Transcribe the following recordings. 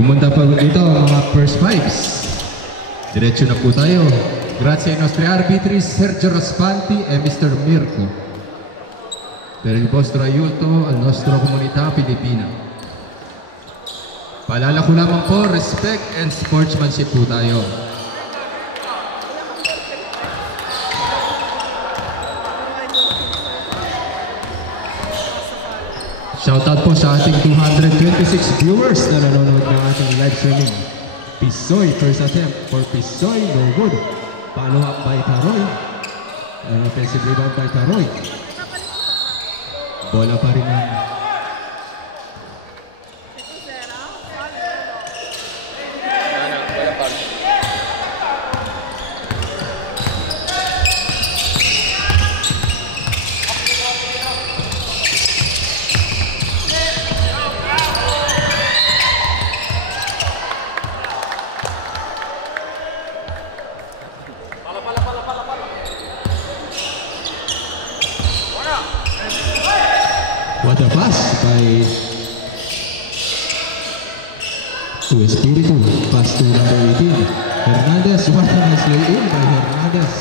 Pumunta pa dito ang mga first fives. Diretso na po tayo. Grazie ai nostri arbitri Sergio Raspanti e Mr. Mirko per il vostro aiuto al nostro comunità Pilipina. Paalala ko lamang po, respect and sportsmanship po tayo. Shoutout po sa ating 226 viewers na nanonood ng ating live streaming. Pisoy, first attempt for Pisoy, no good. Follow up by Taroy. Offensive rebound by Taroy. Bola pa rin ng what a pass by to Espiritu, pass to number 18 Hernandez. What a nice lay-in by Hernandez.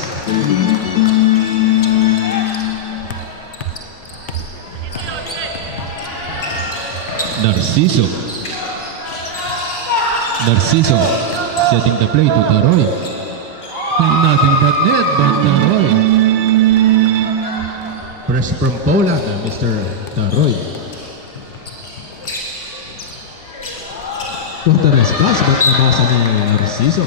Narciso setting the play to Taroy, and nothing but net by Taroy. Press from Poland, Mr. Taroy. What a nice pass, but nabasa ni Narciso.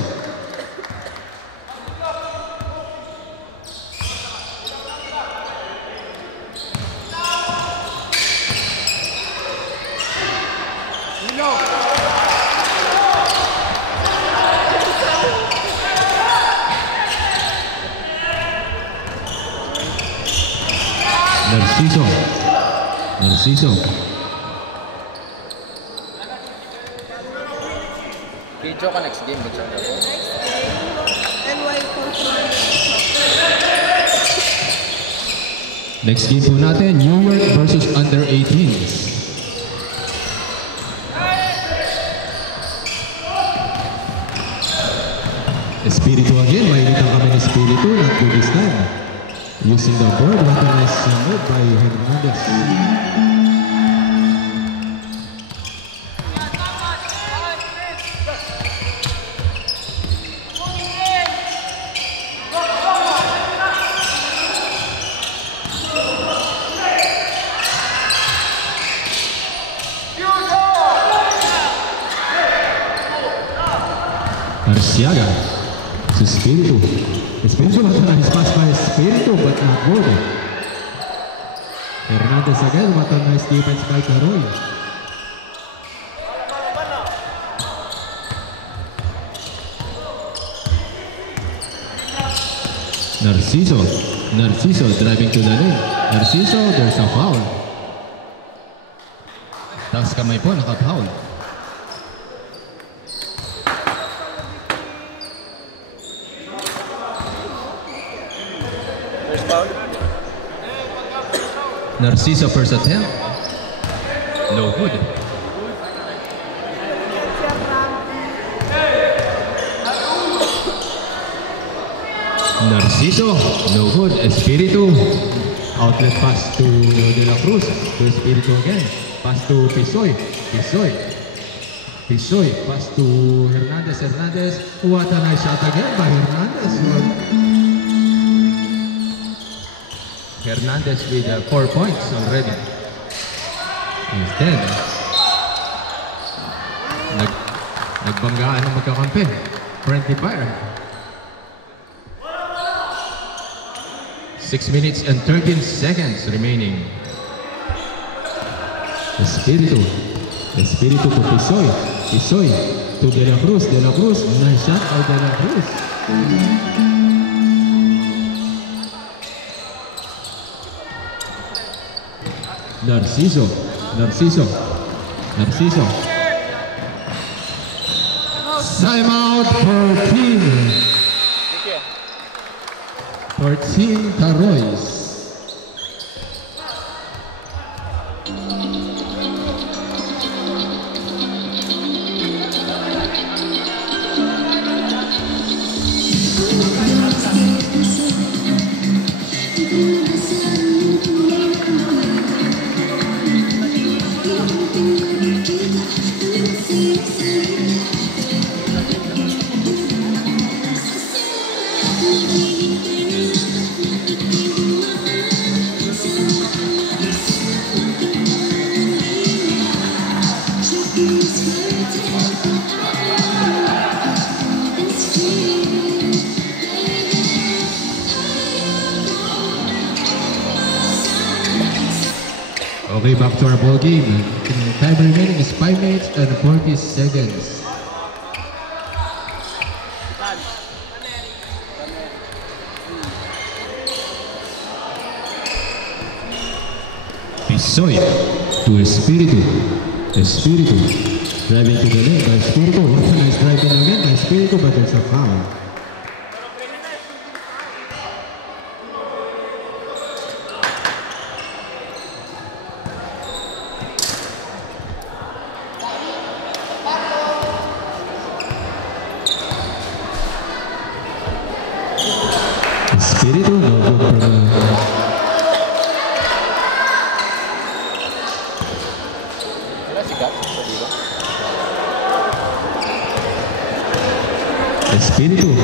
Narciso. Video ka next game, next game. Next game po natin, New York versus under 18s. Espiritu again, mainitan kami ng Espiritu, not good this time. Using the board, what a nice move by Hernandez. Arciaga, su Espiritu. Espiritu what a nice pass by Espiritu, but not good. Hernandez again, what a nice defense by Taroy. Narciso driving to the lane. Narciso, there's a foul. Taas kamay po, naka-foul. Narciso first attempt. No good. Narciso, no good. Espiritu. Outlet pass to De La Cruz. To Espiritu again. Pass to Pisoy. Pass to Hernandez. What a nice shot again by Hernandez. Hernandez with 4 points already. Instead, nagbanggaan ng magkakampi. Friendly fire. 6 minutes and 13 seconds remaining. Espiritu to Pisoy to De La Cruz. Nice shot by De La Cruz. Narciso. Timeout for Team Taroys. Okay, back to our ball game. Time remaining is 5 minutes and 40 seconds. Pisoy to Espiritu. Espiritu driving to the lane by Espiritu. What a nice driving again by Espiritu, but there's a foul. Espiritu, no good for Wala si Gats sa dito. Espiritu.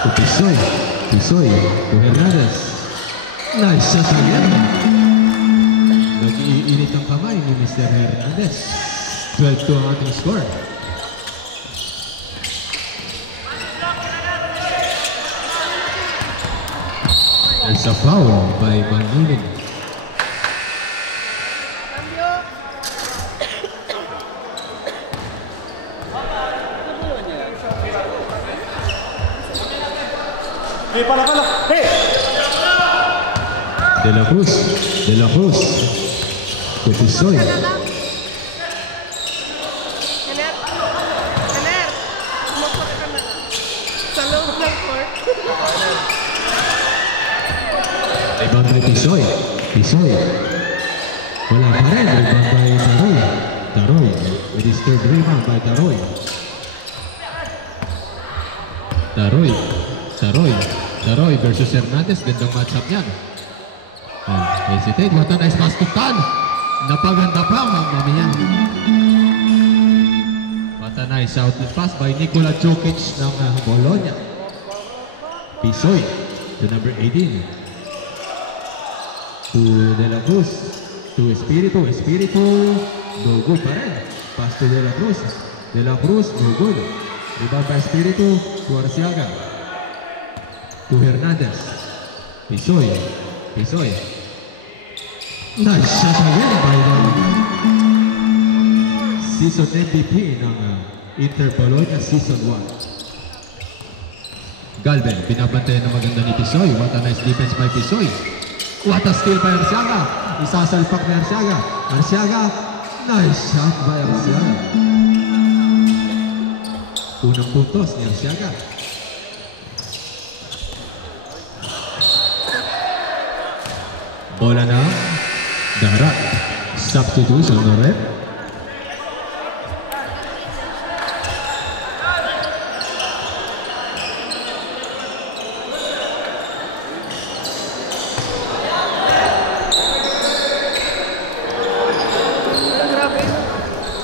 To Pisoy. Pisoy to Hernandez. Nice shot again. Nag-iinit ang kamay ni Mr. Hernandez. 12 to ang ating score. There's a foul by Bangunin. Hey, pala! Hey! De La Cruz. De La Cruz. To Pisoy. Kaner! Sumukot ka na lang. Sa loob ng court. Rebound by Pisoy. Pisoy. Wala pa rin. Rebound by Taroy. Taroy. With his third rebound by Taroy. Taroy. Taroy. Taroy versus Hernandez. Gandang matchup yan. Hesitate. What a nice pass to Tan. Napaganda pa, Mamma Mia. What a nice outlet pass by Nikola Jokic ng Bologna. Pisoy to number 18. To De La Cruz. To Espiritu. Espiritu. No good pa rin. Pass to De La Cruz. De La Cruz. No good. Rebound by Espiritu. To Arciaga. To Hernandez. Pisoy. Pisoy. Nice shot again by the season MVP ng Inter Bologna Season 1. Galvin, pinabantayan ng maganda ni Pisoy. What a nice defense by Pisoy. What a steal by Arciaga. Isasalpak ni Arciaga. Arciaga. Nice shot by Arciaga. Unang puntos ni Arciaga. Bola na Darat. Substitution na rin.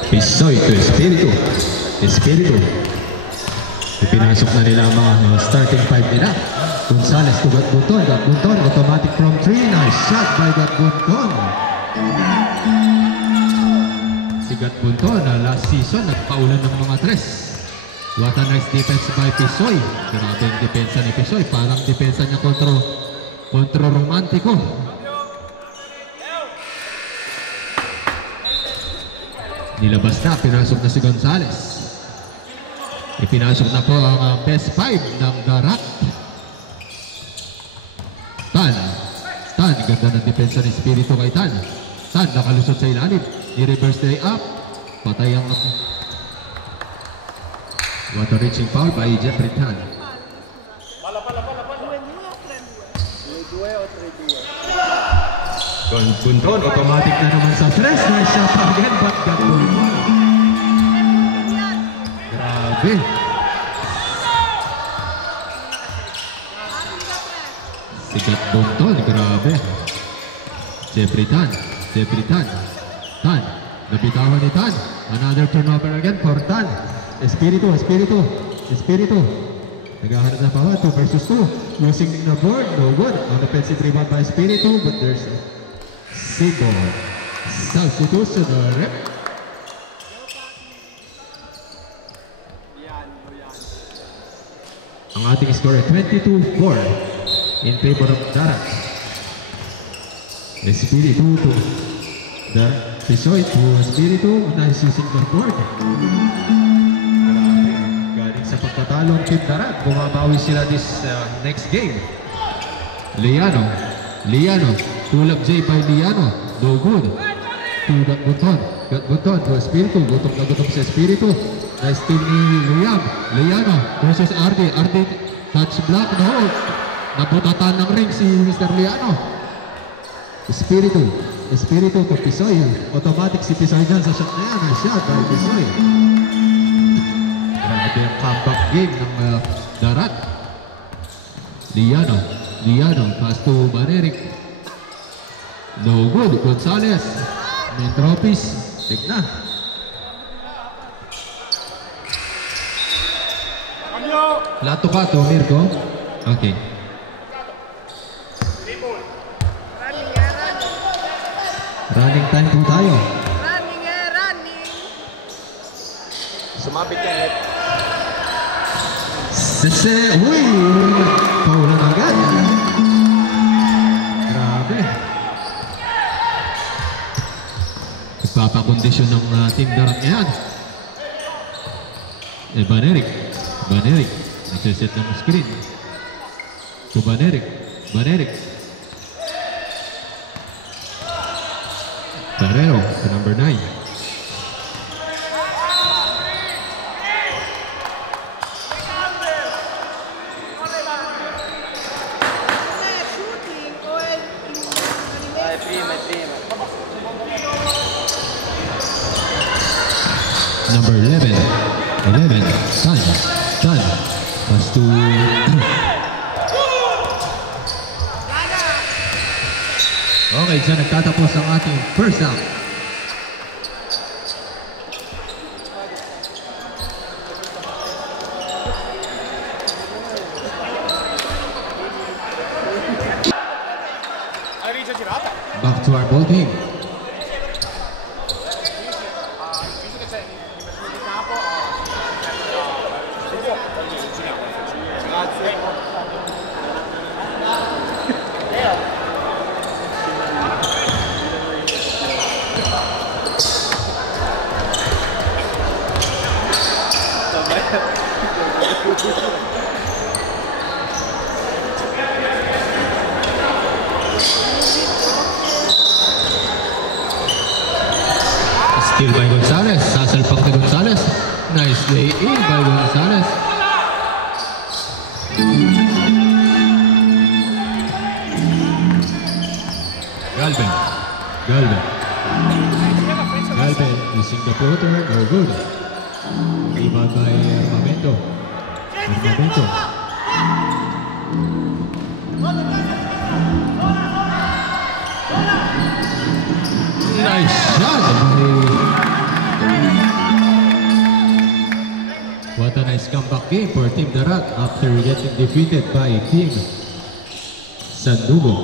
Pisoy to Espiritu. Espiritu. Ipinasok na nila ang mga starting five nila. Gonzales to Gatbunton. Gatbunton automatic from 3. Nice shot by Gatbunton. Si Gatbunton last season nagpaulan ng mga tres. What a nice defense by Pisoy. Grabe ang depensa ni Pisoy. Parang depensa niya kontra romantiko. Nilabas na, pinasok na si Gonzales. Ipinasok na po ang best 5 ng Darat. Tan, ganda ng depensa ni Espiritu kay Tan. Tan, nakalusot sa ilalim. I-reverse day up. Patay ang... What a reaching foul by Jeffrey Tan. Gonzales, automatic na naman sa tres. Nice shot again, but Gatbunton. Grabe. Si Gatbunton, grabe. Jeffrey Tan. Tan. Nabitawan ni Tan. Another turnover again for Tan. Espiritu. Naghahanap na pa 2 versus 2. Using the board, no good. On offensive rebound by Espiritu, but there's a single substitution or rep. Ang ating score 22-4 in favor of Darat. Espiritu to Pisoy to Espiritu. Nice using the board. Galing sa pagkatalo ang Team Darat. Bumabawi sila this next game. Liano. Tulak J by Liano. No good. To Gatbuton to Espiritu. Gutom na gutom sa Espiritu. Nice team ni Liano versus RD. RD touch block. No. Nabutatan ng ring si Mr. Liano. Espiritu to Pisoy. Automatic si Pisoy dyan sa shot na yan. Nice shot by Pisoy. Grabe ang comeback game ng Darat. Liano pass to Banerik. No good. Gonzales. Main trophies. Tignan. Lato ka to, Mirko. Okay. Running time po tayo. Running. Sumabit yan net. Uy! Paulan agad. Grabe. Nagpapakondisyon ng Team Darat ngayon. Banerik. Nagsiset ng screen. To Banerik. Barrero to number 9. Shooting o Number 11. Tan. Pass to okay, dyan nagtatapos ang ating first half. Back to our ball game. Steal by Gonzales. Sasalpak ni Gonzales. Nice lay in by Gonzales. Galvin using the floater. No good. Rebound by Armamento. Nice shot. What a nice comeback game for Team Darat after getting defeated by Team Sandugo.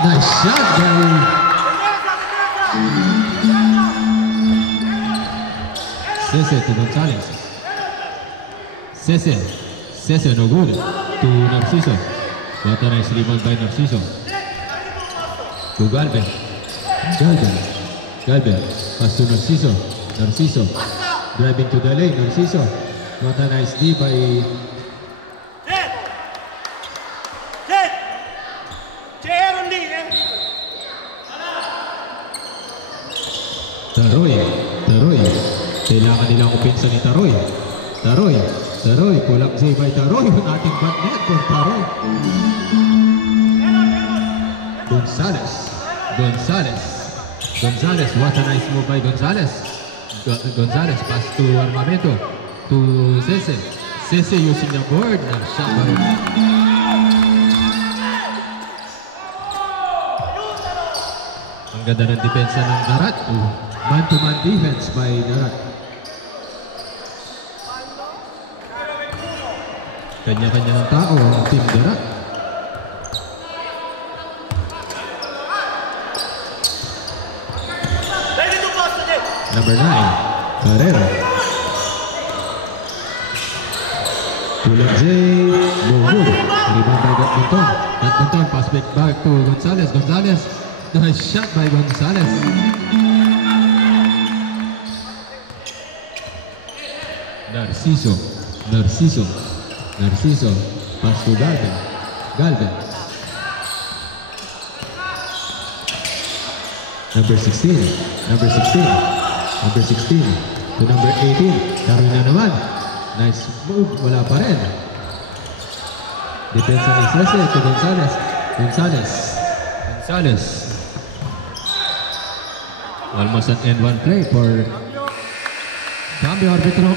Nice shot by Cese to Gonzales. Cese no good to Narciso. What a nice rebound by Narciso. To Galvin. Pass to Narciso. Driving to the lane. Narciso. What a nice D by Taroy. Kailangan nilang upinsa ni Taroy. Pull up J by Taroy. Ating back net for Taroy. Gonzales, what a nice move by Gonzales. Gonzales pass to Armamento. To Cese. Cese using the board. Ang ganda ng depensa ng Darat. Man-to-man defense by Darat. Kanya-kanya ng tao ang team Darat. Number 9, Carrera. Tulad J. Bohud. Rebound by Gatbunton. Gatbunton, pass back to Gonzalez. Gonzalez. Nice shot by Gonzalez. Narciso. Narciso. Narciso. Pass to Galvin. Galvin. Number 16. Number 16. Number 16 to number 18. Carolina naman. Nice move. Wala pa rin. Depensa ni Cese to Gonzalez. Gonzalez. Gonzalez. Almost an end one play for cambio arbitro.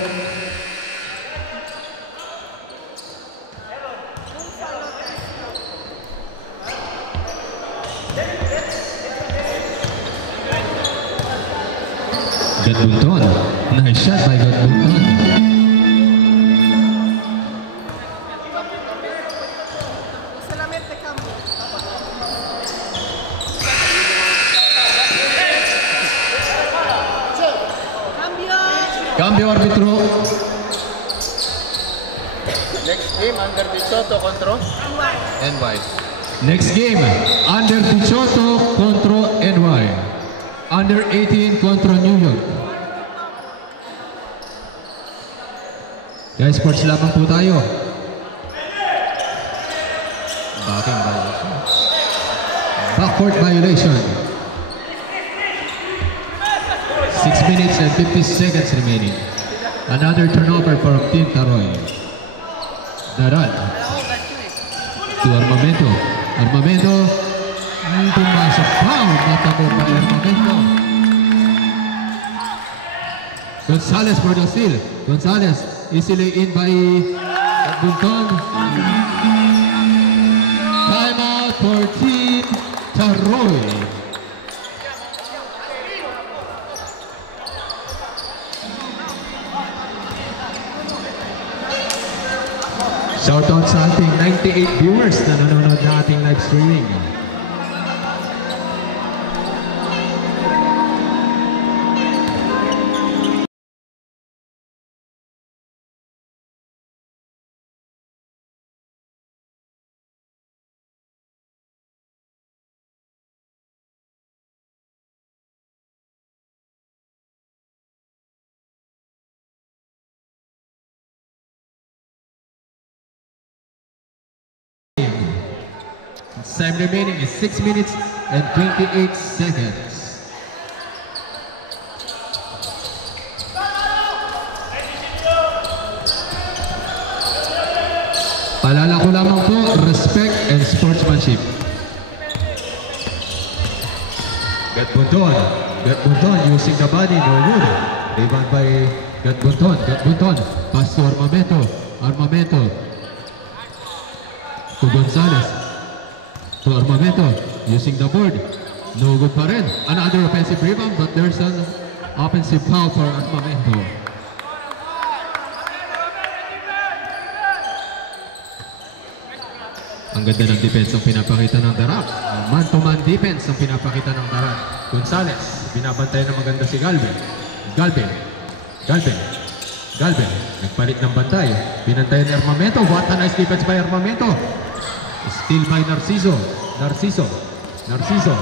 Gatbunton. Nice shot by Gatbunton. Solamente cambio. Cambio. Cambio arbitro. Next game, under the Soto contra NY. Next game, under Dichoto contra NY. Under 18 contra New York. Guys, sports lamang po tayo. Backing violation. Backcourt violation. 6 minutes and 50 seconds remaining. Another turnover for Team Taroy. Darat. To Armamento. Armamento. Pumasok foul. Matamo pa Armamento. Gonzalez for the steal. Gonzalez easily in by Bunton. Timeout for Team Taroy. Shoutout sa ating 98 viewers na nanonood na ating live streaming. Time remaining is 6 minutes and 28 seconds. Paalala ko lamang po, respect and sportsmanship. Gatbunton. Gatbunton using the body, no good. Rebound by Gatbunton. Gatbunton. Pass to Armamento. Armamento. To Gonzalez. To Armamento, using the board. No good pa rin. Another offensive rebound, but there's an offensive foul for Armamento. Ang ganda ng defense ang pinapakita ng Darat. Man-to-man defense ang pinapakita ng Darat. Gonzalez, binabantay na maganda si Galvin. Galvin. Galvin. Galvin. Nagpalit ng bantay. Binantay ni Armamento. What a nice defense by Armamento. Steal by Narciso. Narciso. Narciso.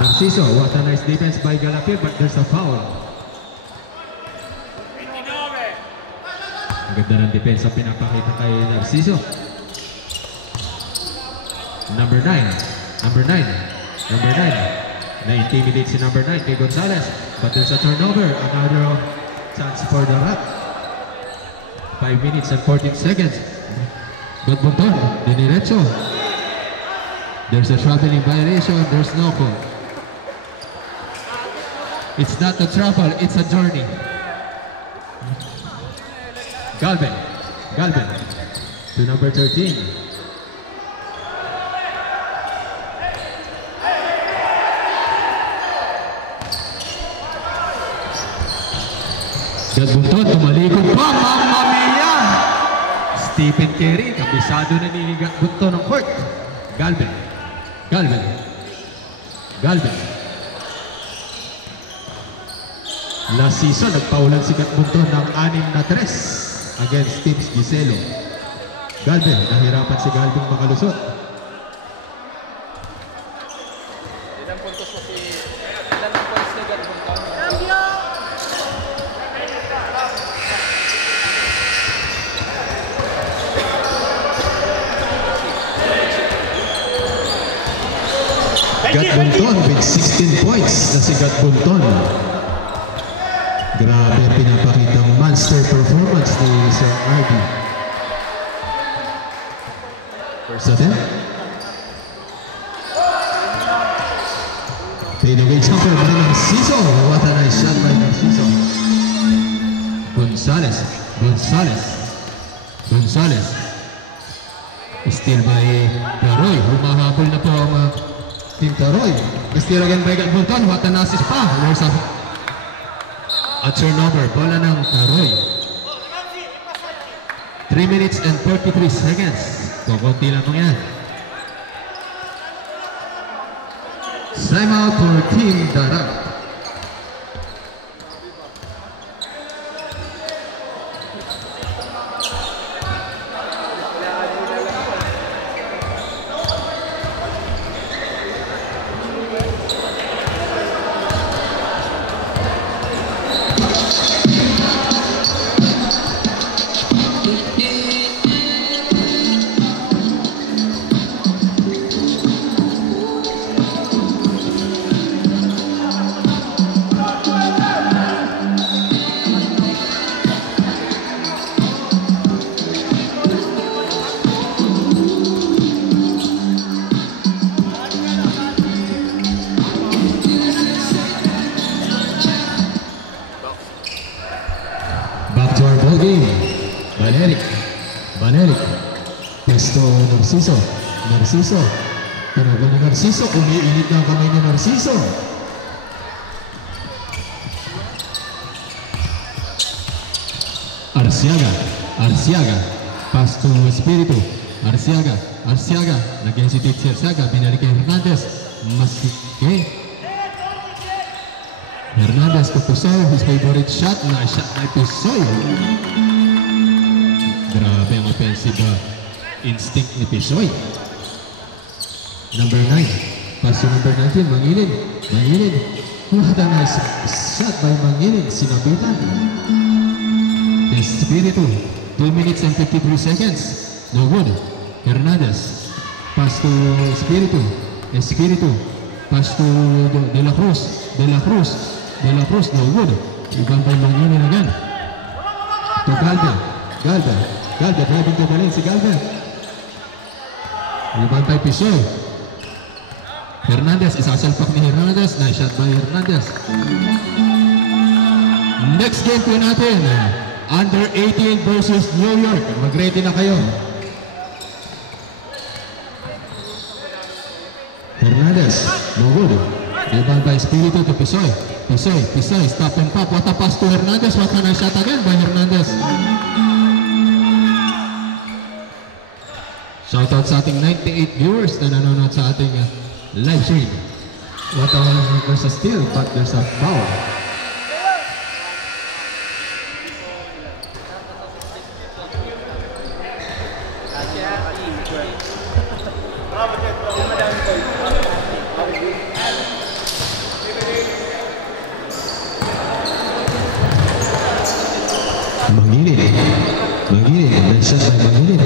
Narciso. What a nice defense by Galapir, but there's a foul. Ang ganda ng depensa pinapakita kay Narciso. Number 9. Number 9. Number 9. Na-intimidate si number 9 kay Gonzalez. But there's a turnover. Another chance for the Rat. 5 minutes and 14 seconds. Gatbunton, diniretso. There's a traveling violation. There's no call. It's not a travel, it's a journey. Galvin. Galvin. To number 13. Gadbunton, tumalikod pa, Mamma Mia! Stephen Curry, kabisado na ni Gadbunton ng court. Galvin. Last season, nagpaulan si Gadbunton ng 6-3 against Teams Giselo. Galvin, nahirapan si Galvin makalusot. Ilang puntos mo ilan ang points ni Gadbunton? Gadbunton with 16 points na si Gadbunton. Grabe pinapakitang monster performance ni Sir Arby. First attempt. Fadeaway jumper by Narciso. What a nice shot by Narciso. Gonzalez. Steal by Taroy. Humahabol na po ang Team Taroy. Steal again by Gadbunton. What an assist pa. There's a turnover. Bola ng Taroy. 3 minutes and 33 seconds. Kukunti lang yan. Time out for Team Darat. Baneric. Testo Narciso. Tinago ni Narciso. Umiinit na kami ni Narciso. Arciaga. Pass to Espiritu. Arciaga. Nag-hesitate si Arciaga. Binalik kay Hernandez. Hernandez to Pusoy. His favorite shot. Na-shot by Pusoy. Grabe ang offensive instinct ni Pusoy. Number 9. Pass to number 19. Mangilin. What a nice shot by Mangilin. Sinabitan. Espiritu. 2 minutes and 53 seconds. No good. Hernandez. Pass to Espiritu. Pass to De La Cruz. No good. Ibang by Mangilin again. To Galvin. Driving to the lane si Galvin. Ibantay Pusoy. Hernandez, isasalpak ni Hernandez. Nice shot by Hernandez. Next game po natin, Under 18 versus New York. Mag-ready na kayo. Hernandez, no good. Ibantay Espiritu to Pusoy. Pusoy, stop and pop. What a pass to Hernandez. What a nice shot again by Hernandez. Shoutout sa ating 98 viewers na nanonood sa ating live stream. There's a steal, but there's a foul. Mangilin, nice shot by Mangilin.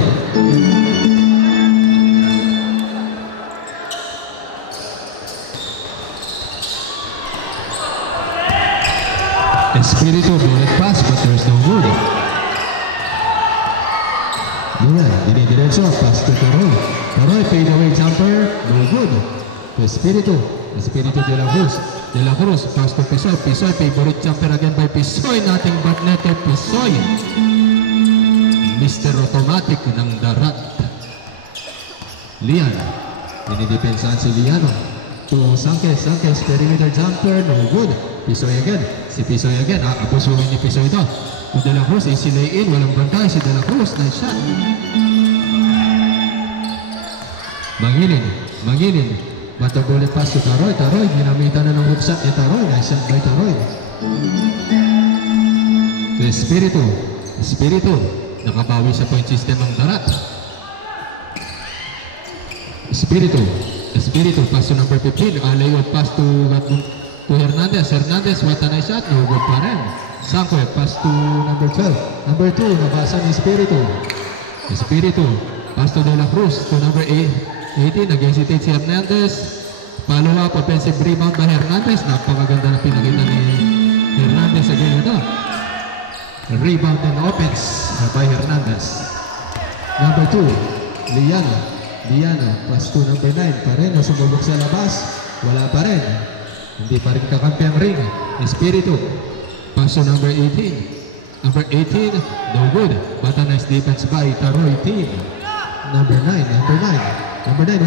Espiritu bullet pass, but there's no good. Dinidiretso, pass to Taroy, fadeaway jumper, no good. To Espiritu De La Cruz, pass to Pusoy, favorite jumper again by Pusoy, nothing but net of Pusoy. Mr. Automatic ng Darat. Lian, dinidepensahan si Liano. To Sanchez, perimeter jumper, no good. Pisoy again. Si Pisoy again. Apusuhin ni Pisoy ito. Si De La Cruz, easy lay in. Walang bantay si De La Cruz. Nice shot. Mangilin. Batang bullet pass to Taroy. Ginamitan na ng hook shot ni Taroy. Nice shot by Taroy. To Espiritu. Nakabawi sa point system ang Darat. Espiritu, pass to number 15. Layup pass to Hernandez. What a nice shot. No good pa rin. Sanko, pass to number 12. Number 2, nabasa ni Espiritu. Pass to De La Cruz. To number 18, nag-hesitate si Hernandez. Follow up, offensive rebound by Hernandez. Napakaganda na pinakita ni Hernandez again ito. Rebound and offense by Hernandez. Number 2, Liano, pass to number 9. Pareho, sumubok sa labas. Wala pa rin. Hindi pa rin kakampi ang ring. Espiritu. Pass to number 18. Number 18, no good. But a nice defense by Taroy team. Number 9,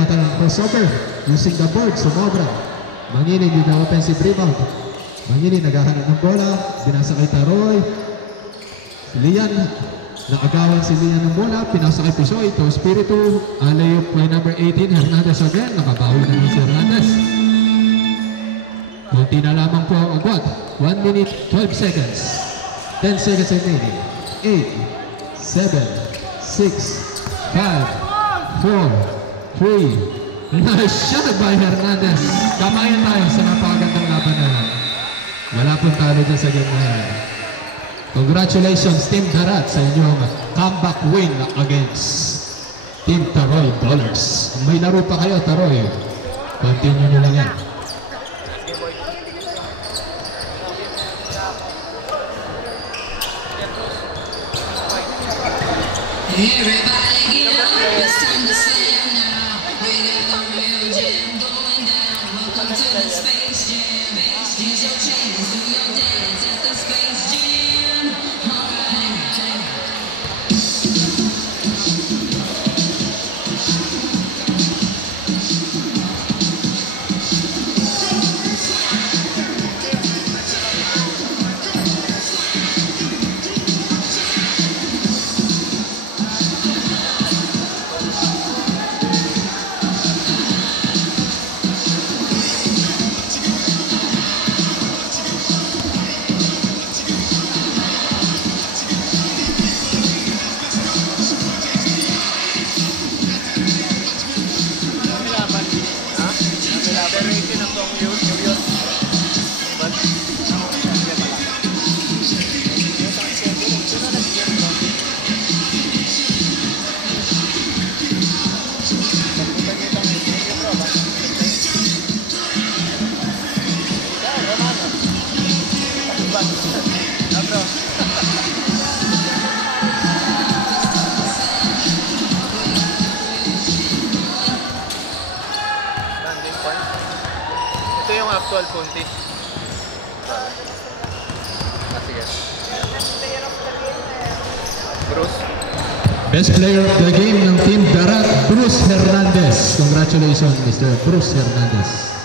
what a crossover. Using the board, sumobra. Mangilin with the offensive rebound. Mangilin, naghahanap ng bola. Binasa kay Taroy. Lian. Nakagawan si Lian ng bola, pinasa kay Pisoy, to Espiritu, layup by number 18, Hernandez again, nakabawi naman si Hernandez. Kunti na lamang po ang agwat, 1 minute, 12 seconds, 10 seconds remaining, 8, 7, 6, 5, 4, 3, nice shot by Hernandez. Kamayan tayo sa napakagandang laban na yan. Wala pong talo dyan sa game na yan. Congratulations Team Darat sa inyong comeback win against Team Taroy Ballers. May laro pa kayo, Taroy. Continue nyo lang yan. Everybody get up, it's time to slam now. We got the real jam going down. Welcome to the Space Jam. Use your chains, do your dance at the Space Jam. Ito yung actual punti. Sige. Bruce. Best player of the game ng Team Darat, Bruce Hernandez. Congratulations, Mr. Bruce Hernandez.